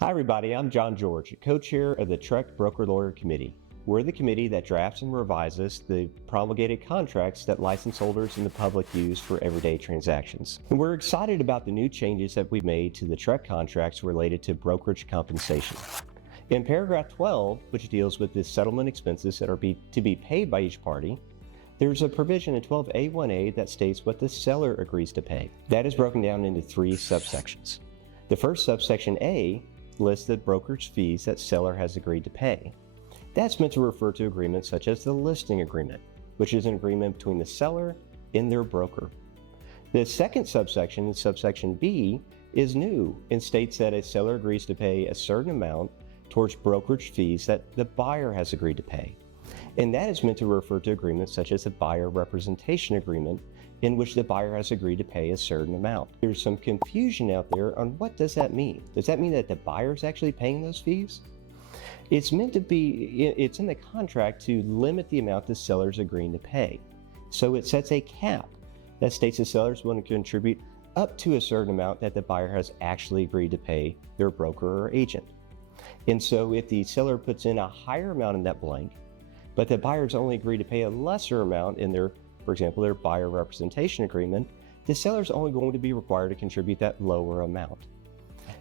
Hi everybody, I'm John George, co-chair of the TREC Broker Lawyer Committee. We're the committee that drafts and revises the promulgated contracts that license holders and the public use for everyday transactions. And we're excited about the new changes that we've made to the TREC contracts related to brokerage compensation. In paragraph 12, which deals with the settlement expenses that are to be paid by each party, there's a provision in 12A1A that states what the seller agrees to pay. That is broken down into three subsections. The first subsection A lists the brokerage fees that seller has agreed to pay. That's meant to refer to agreements such as the listing agreement, which is an agreement between the seller and their broker. The second subsection, subsection B, is new and states that a seller agrees to pay a certain amount towards brokerage fees that the buyer has agreed to pay. And that is meant to refer to agreements such as a buyer representation agreement in which the buyer has agreed to pay a certain amount. There's some confusion out there on what does that mean. Does that mean that the buyer is actually paying those fees? It's meant to be, it's in the contract to limit the amount the seller is agreeing to pay. So it sets a cap that states the seller is willing to contribute up to a certain amount that the buyer has actually agreed to pay their broker or agent. And so if the seller puts in a higher amount in that blank, but the buyers only agree to pay a lesser amount in their, for example, their buyer representation agreement, the seller is only going to be required to contribute that lower amount.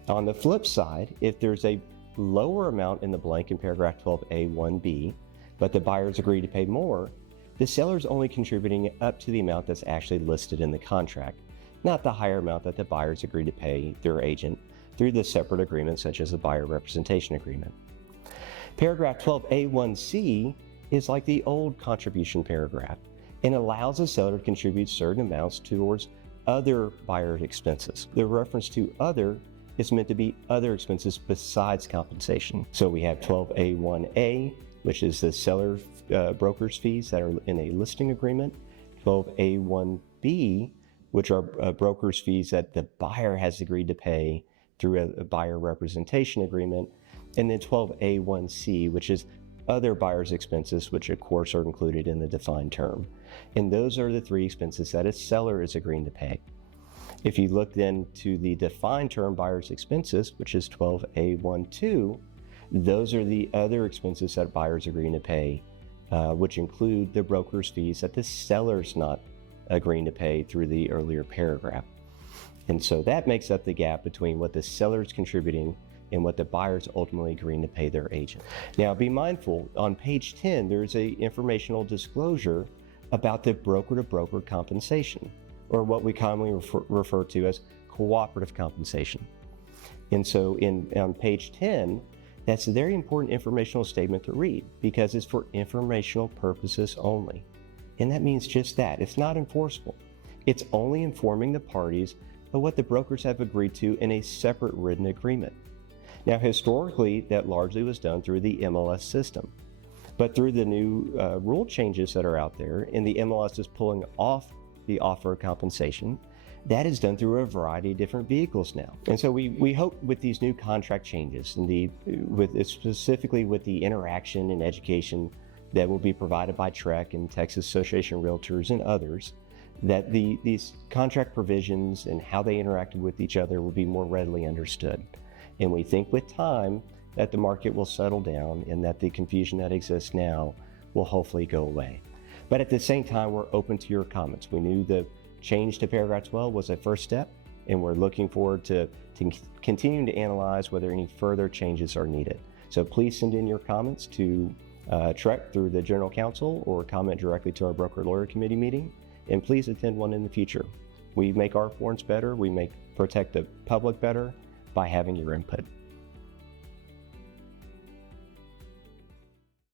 On the flip side, if there's a lower amount in the blank in paragraph 12A1B, but the buyers agree to pay more, the seller is only contributing up to the amount that's actually listed in the contract, not the higher amount that the buyers agree to pay their agent through the separate agreement such as a buyer representation agreement. Paragraph 12A1C is like the old contribution paragraph and allows the seller to contribute certain amounts towards other buyer expenses. The reference to other is meant to be other expenses besides compensation. So we have 12A1A, which is the seller broker's fees that are in a listing agreement, 12A1B, which are broker's fees that the buyer has agreed to pay through a buyer representation agreement, and then 12A1C, which is other buyer's expenses, which of course are included in the defined term. And those are the three expenses that a seller is agreeing to pay. If you look then to the defined term buyer's expenses, which is 12A12, those are the other expenses that buyers are agreeing to pay, which include the broker's fees that the seller's not agreeing to pay through the earlier paragraph. And so that makes up the gap between what the seller is contributing and what the buyer's ultimately agreeing to pay their agent. Now be mindful, on page 10, there's a informational disclosure about the broker-to-broker compensation, or what we commonly refer to as cooperative compensation. And so on page 10, that's a very important informational statement to read because it's for informational purposes only. And that means just that, it's not enforceable. It's only informing the parties of what the brokers have agreed to in a separate written agreement. Now, historically, that largely was done through the MLS system. But through the new rule changes that are out there, and the MLS is pulling off the offer of compensation, that is done through a variety of different vehicles now. And so we hope with these new contract changes, and specifically with the interaction and education that will be provided by TREC and Texas Association of Realtors and others, that these contract provisions and how they interacted with each other will be more readily understood. And we think with time that the market will settle down and that the confusion that exists now will hopefully go away. But at the same time, we're open to your comments. We knew the change to paragraph 12 was a first step, and we're looking forward to continuing to analyze whether any further changes are needed. So please send in your comments to TREC through the General Counsel or comment directly to our Broker Lawyer Committee meeting, and please attend one in the future. We make our forums better, we protect the public better by having your input.